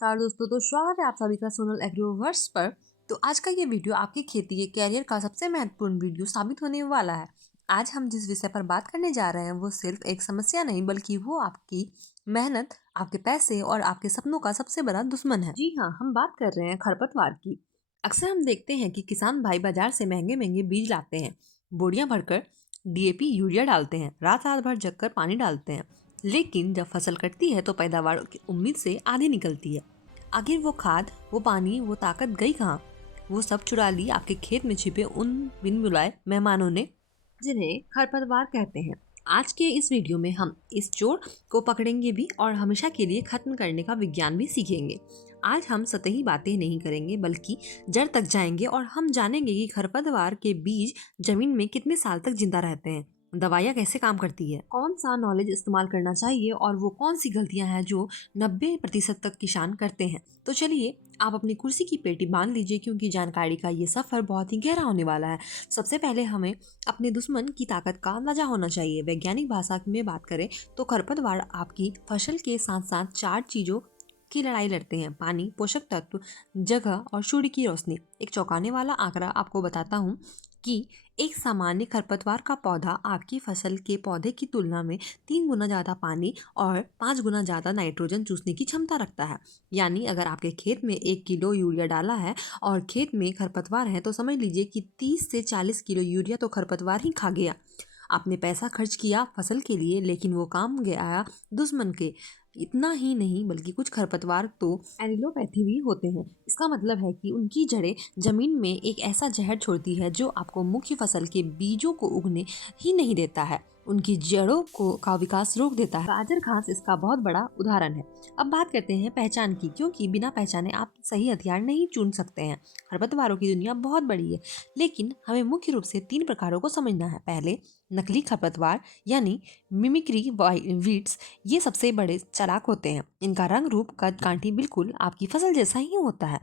नमस्कार दोस्तों, तो स्वागत है आप सभी का सोनल एग्रोवर्स पर। तो आज का ये वीडियो आपकी खेती के कैरियर का सबसे महत्वपूर्ण वीडियो साबित होने वाला है। आज हम जिस विषय पर बात करने जा रहे हैं वो सिर्फ एक समस्या नहीं, बल्कि वो आपकी मेहनत, आपके पैसे और आपके सपनों का सबसे बड़ा दुश्मन है। जी हाँ, हम बात कर रहे हैं खरपतवार की। अक्सर हम देखते हैं कि किसान भाई बाजार से महंगे महंगे बीज लाते हैं, बोरियां भरकर डीएपी यूरिया डालते हैं, रात रात भर जगकर पानी डालते हैं, लेकिन जब फसल कटती है तो पैदावार की उम्मीद से आधी निकलती है। आखिर वो खाद, वो पानी, वो ताकत गई कहाँ? वो सब चुरा ली आपके खेत में छिपे उन बिन बुलाए मेहमानों ने, जिन्हें खरपतवार कहते हैं। आज के इस वीडियो में हम इस चोर को पकड़ेंगे भी और हमेशा के लिए खत्म करने का विज्ञान भी सीखेंगे। आज हम सतही बातें नहीं करेंगे, बल्कि जड़ तक जाएंगे और हम जानेंगे कि खरपतवार के बीज जमीन में कितने साल तक जिंदा रहते हैं, दवाइयाँ कैसे काम करती है, कौन सा नॉलेज इस्तेमाल करना चाहिए और वो कौन सी गलतियां हैं जो 90% तक किसान करते हैं। तो चलिए, आप अपनी कुर्सी की पेटी बांध लीजिए, क्योंकि जानकारी का ये सफर बहुत ही गहरा होने वाला है। सबसे पहले हमें अपने दुश्मन की ताकत का अंदाजा होना चाहिए। वैज्ञानिक भाषा में बात करें तो खरपतवार आपकी फसल के साथ साथ 4 चीजों की लड़ाई लड़ते हैं: पानी, पोषक तत्व, जगह और सूर्य की रोशनी। एक चौंकाने वाला आंकड़ा आपको बताता हूँ कि एक सामान्य खरपतवार का पौधा आपकी फसल के पौधे की तुलना में 3 गुना ज़्यादा पानी और 5 गुना ज़्यादा नाइट्रोजन चूसने की क्षमता रखता है। यानी अगर आपके खेत में 1 किलो यूरिया डाला है और खेत में खरपतवार है, तो समझ लीजिए कि 30 से 40 किलो यूरिया तो खरपतवार ही खा गया। आपने पैसा खर्च किया फसल के लिए, लेकिन वो काम गया दुश्मन के। इतना ही नहीं, बल्कि कुछ खरपतवार तो एनिलोपैथी भी होते हैं। इसका मतलब है कि उनकी जड़ें जमीन में एक ऐसा जहर छोड़ती है जो आपको मुख्य फसल के बीजों को उगने ही नहीं देता है, उनकी जड़ों को का विकास रोक देता है। गाजर घास इसका बहुत बड़ा उदाहरण है। अब बात करते हैं पहचान की, क्योंकि बिना पहचाने आप सही हथियार नहीं चुन सकते हैं। खरपतवारों की दुनिया बहुत बड़ी है, लेकिन हमें मुख्य रूप से 3 प्रकारों को समझना है। पहले, नकली खरपतवार यानी मिमिक्री वीड्स। ये सबसे बड़े चालाक होते हैं। इनका रंग, रूप, कद, कांटी बिल्कुल आपकी फसल जैसा ही होता है।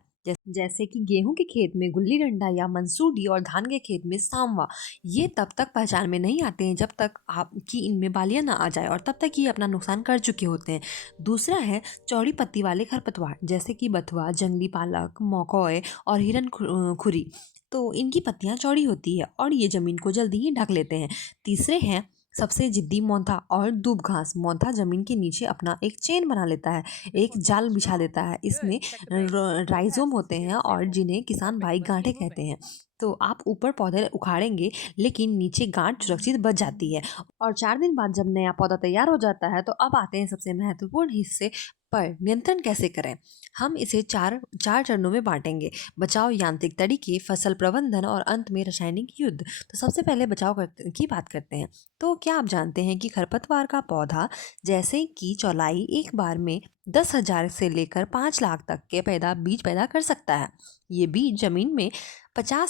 जैसे कि गेहूं के खेत में गुल्ली डंडा या मंसूरी और धान के खेत में सांवा। ये तब तक पहचान में नहीं आते हैं जब तक आपकी इनमें बालियां ना आ जाए, और तब तक ये अपना नुकसान कर चुके होते हैं। दूसरा है चौड़ी पत्ती वाले खरपतवार, जैसे कि बथुआ, जंगली पालक, मौकोए और हिरन खुरी। तो इनकी पत्तियां चौड़ी होती है और ये जमीन को जल्दी ही ढक लेते हैं। तीसरे हैं सबसे जिद्दी मोंथा और दूब घास। मोंथा जमीन के नीचे अपना एक चेन बना लेता है, एक जाल बिछा देता है। इसमें राइजोम होते हैं और जिन्हें किसान भाई गांठें कहते हैं। तो आप ऊपर पौधे उखाड़ेंगे, लेकिन नीचे गांठ सुरक्षित बच जाती है। और 4 दिन बाद जब नया पौधा तैयार हो जाता है, तो अब आते हैं सबसे महत्वपूर्ण हिस्से पर: नियंत्रण कैसे करें। हम इसे चार चार चरणों में बांटेंगे: बचाव, यांत्रिक तरीके, फसल प्रबंधन और अंत में रासायनिक युद्ध। तो सबसे पहले बचाव की बात करते हैं। तो क्या आप जानते हैं कि खरपतवार का पौधा, जैसे कि चौलाई, एक बार में 10,000 से लेकर 5 लाख तक के बीज पैदा कर सकता है। ये बीज जमीन में 5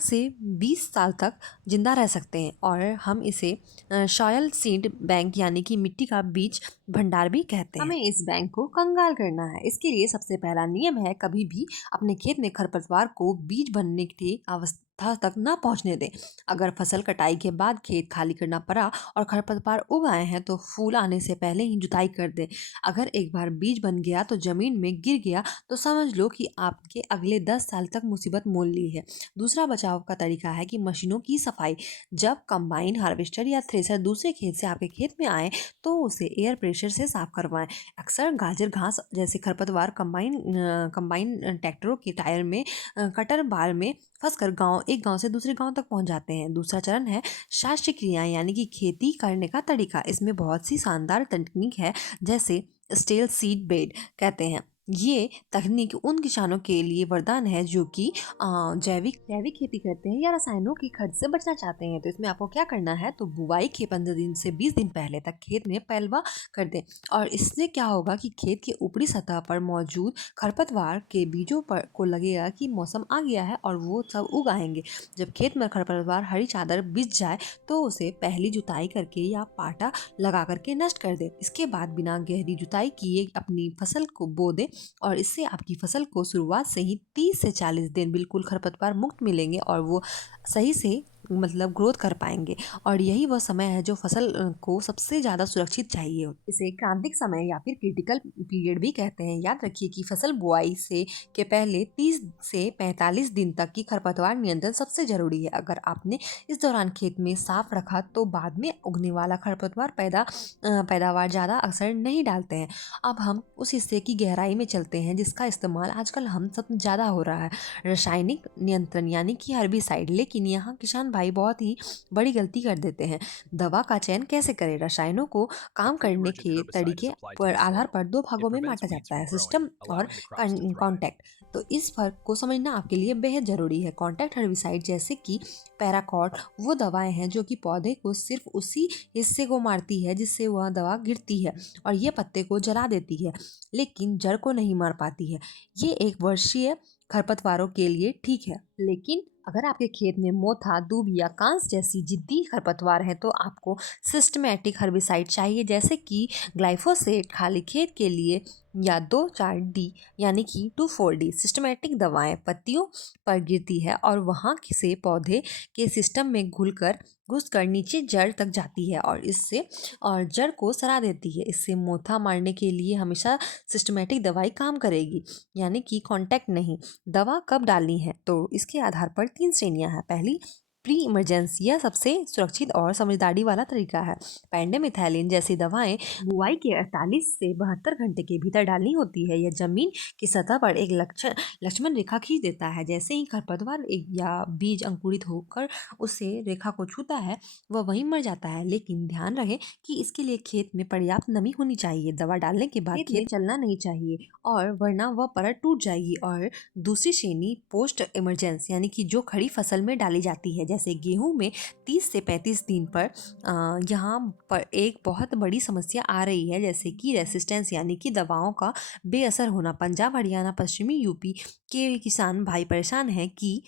से 20 साल तक जिंदा रह सकते हैं, और हम इसे सॉयल सीड बैंक यानी कि मिट्टी का बीज भंडार भी कहते हैं। हमें इस बैंक को कंगाल करना है। इसके लिए सबसे पहला नियम है: कभी भी अपने खेत में खरपतवार को बीज बनने की अवस्था तक न पहुंचने दें। अगर फसल कटाई के बाद खेत खाली करना पड़ा और खरपतवार उग आए हैं, तो फूल आने से पहले ही जुताई कर दें। अगर एक बार बीज बन गया तो जमीन में गिर गया, तो समझ लो कि आपके अगले 10 साल तक मुसीबत मोल ली है। दूसरा बचाव का तरीका है कि मशीनों की सफाई। जब कंबाइन हार्वेस्टर या थ्रेसर दूसरे खेत से आपके खेत में आए, तो उसे एयर प्रेशर से साफ करवाएं। अक्सर गाजर घास जैसे खरपतवार कंबाइन ट्रैक्टरों के टायर में, कटर बार में फंसकर एक गांव से दूसरे गांव तक पहुंच जाते हैं। दूसरा चरण है शास्त्रीय क्रियाएं यानी कि खेती करने का तरीका। इसमें बहुत सी शानदार तकनीक है, जैसे स्टेल सीड बेड कहते हैं। ये तकनीक उन किसानों के लिए वरदान है जो कि जैविक जैविक खेती करते हैं या रसायनों की खर्च से बचना चाहते हैं। तो इसमें आपको क्या करना है, तो बुआई के 15 दिन से 20 दिन पहले तक खेत में पैलवा कर दें, और इससे क्या होगा कि खेत के ऊपरी सतह पर मौजूद खरपतवार के बीजों पर को लगेगा कि मौसम आ गया है और वो सब उग आएंगे। जब खेत में खरपतवार हरी चादर बिछ जाए, तो उसे पहली जुताई करके या पाटा लगा करके नष्ट कर दे। इसके बाद बिना गहरी जुताई किए अपनी फसल को बो दे, और इससे आपकी फसल को शुरुआत से ही 30 से 40 दिन बिल्कुल खरपतवार मुक्त मिलेंगे और वो सही से मतलब ग्रोथ कर पाएंगे। और यही वह समय है जो फसल को सबसे ज़्यादा सुरक्षित चाहिए। इसे क्रांतिक समय या फिर क्रिटिकल पीरियड भी कहते हैं। याद रखिए कि फसल बुआई से के पहले 30 से 45 दिन तक की खरपतवार नियंत्रण सबसे जरूरी है। अगर आपने इस दौरान खेत में साफ रखा तो बाद में उगने वाला खरपतवार पैदावार ज़्यादा असर नहीं डालते हैं। अब हम उस हिस्से की गहराई में चलते हैं जिसका इस्तेमाल आजकल हम सब ज़्यादा हो रहा है, रासायनिक नियंत्रण यानी कि हर्बिसाइड। लेकिन यहाँ किसान भाई बहुत ही बड़ी गलती कर देते हैं। दवा का चयन कैसे करें? रसायनों को काम A करने emergent के herbicide is तरीके applied to पर the आधार soil. पर दो It भागों में prevents बांटा weeds जाता from है, growing, सिस्टम और allowing the crops to thrive. Contact. तो इस फर्क को समझना आपके लिए बेहद ज़रूरी है। कॉन्टैक्ट हर्बिसाइड जैसे कि पैराकॉट वो दवाएं हैं जो कि पौधे को सिर्फ उसी हिस्से को मारती है जिससे वह दवा गिरती है, और ये पत्ते को जला देती है लेकिन जड़ को नहीं मार पाती है। ये एक वर्षीय खरपतवारों के लिए ठीक है, लेकिन अगर आपके खेत में मोथा, दूब या कांस जैसी जिद्दी खरपतवार है तो आपको सिस्टमैटिक हर्बिसाइड चाहिए, जैसे कि ग्लाइफोसेट खाली खेत के लिए, या 2,4-D यानी कि 2,4-D। सिस्टमैटिक दवाएं पत्तियों पर गिरती है और वहां से पौधे के सिस्टम में घुसकर नीचे जड़ तक जाती है और जड़ को सड़ा देती है। इससे मोथा मारने के लिए हमेशा सिस्टमैटिक दवाई काम करेगी, यानी कि कॉन्टैक्ट नहीं। दवा कब डालनी है? तो इसके आधार पर 3 श्रेणियां हैं। पहली, प्री इमरजेंसी, यह सबसे सुरक्षित और समझदारी वाला तरीका है। पेंडेमिथाइलिन जैसी दवाएं बुआई के 48 से 72 घंटे के भीतर डालनी होती है। यह जमीन की सतह पर एक लक्ष्मण रेखा खींच देता है। जैसे ही खरपतवार या बीज अंकुरित होकर उसे रेखा को छूता है वह वहीं मर जाता है। लेकिन ध्यान रहे कि इसके लिए खेत में पर्याप्त नमी होनी चाहिए। दवा डालने के बाद खेत में चलना नहीं चाहिए और वरना वह परत टूट जाएगी। और दूसरी श्रेणी पोस्ट इमरजेंसी यानी कि जो खड़ी फसल में डाली जाती है, जैसे गेहूं में 30 से 35 दिन पर। यहाँ पर एक बहुत बड़ी समस्या आ रही है, जैसे कि रेसिस्टेंस यानी कि दवाओं का बेअसर होना। पंजाब, हरियाणा, पश्चिमी यूपी के किसान भाई परेशान हैं कि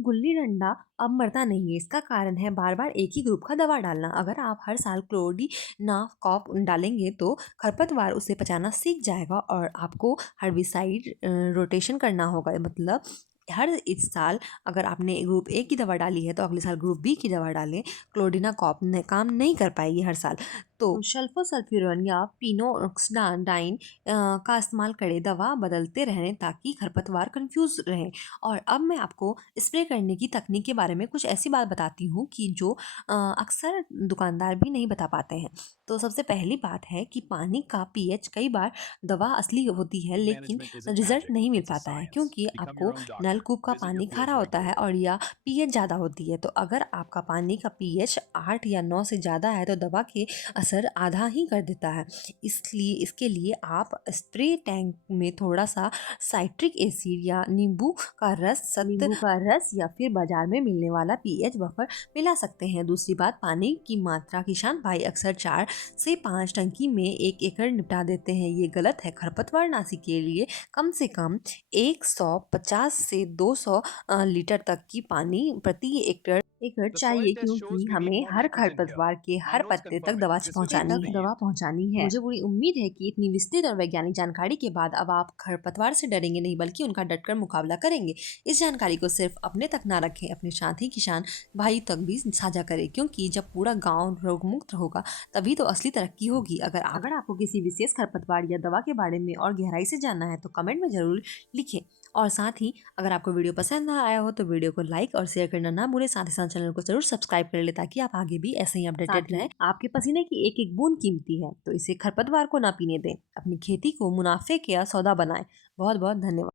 गुल्ली डंडा अब मरता नहीं है। इसका कारण है बार बार एक ही ग्रुप का दवा डालना। अगर आप हर साल क्लोरीनाकॉप डालेंगे तो खरपतवार उसे पचाना सीख जाएगा और आपको हर्बिसाइड रोटेशन करना होगा। मतलब हर इस साल अगर आपने ग्रुप ए की दवा डाली है तो अगले साल ग्रुप बी की दवा डालें। क्लोरिनाकॉप ने काम नहीं कर पाएगी हर साल, तो सल्फोसल्फ्यूरन या पिनोक्सडाइन का इस्तेमाल करें। दवा बदलते रहें ताकि खरपतवार कंफ्यूज रहें। और अब मैं आपको स्प्रे करने की तकनीक के बारे में कुछ ऐसी बात बताती हूँ कि जो अक्सर दुकानदार भी नहीं बता पाते हैं। तो सबसे पहली बात है कि पानी का पीएच, कई बार दवा असली होती है लेकिन Management isn't रिजल्ट magic, नहीं मिल it's a पाता है science. क्योंकि Become आपको your own doctor. नलकूप का Visit your पानी खारा fields होता है और regularly. या पीएच ज़्यादा होती है। तो अगर आपका पानी का पीएच 8 या 9 से ज़्यादा है तो दवा के असर आधा ही कर देता है। इसलिए इसके लिए आप स्प्रे टैंक में थोड़ा सा साइट्रिक एसिड या नींबू का रस या फिर बाजार में मिलने वाला पीएच बफर मिला सकते हैं। दूसरी बात, पानी की मात्रा। किसान भाई अक्सर 4 से 5 टंकी में 1 एकड़ निपटा देते हैं। ये गलत है। खरपतवार नाशी के लिए कम से कम 150 से 200 लीटर तक की पानी प्रति एकड़ The soil चाहिए, test shows क्योंकि we need हमें more हर nitrogen kill. खरपतवार के हर Minerals पत्ते तक confirm it. दवा Just switch पहुंचानी to है feed. मुझे पूरी उम्मीद है कि इतनी विस्तृत और वैज्ञानिक जानकारी के बाद अब आप खरपतवार से डरेंगे नहीं बल्कि उनका डटकर मुकाबला करेंगे। इस जानकारी को सिर्फ अपने तक ना रखें, अपने साथी किसान भाई तक भी साझा करें, क्योंकि जब पूरा गांव रोगमुक्त होगा तभी तो असली तरक्की होगी। अगर आपको किसी विशेष खरपतवार या दवा के बारे में और गहराई से जानना है तो कमेंट में जरूर लिखें। और साथ ही अगर आपको वीडियो पसंद आया हो तो वीडियो को लाइक और शेयर करना ना भूलें। साथ ही साथ चैनल को जरूर सब्सक्राइब कर ले ताकि आप आगे भी ऐसे ही अपडेटेड रहें। आपके पसीने की एक एक बूंद कीमती है, तो इसे खरपतवार को ना पीने दें। अपनी खेती को मुनाफे का सौदा बनाएं। बहुत बहुत धन्यवाद।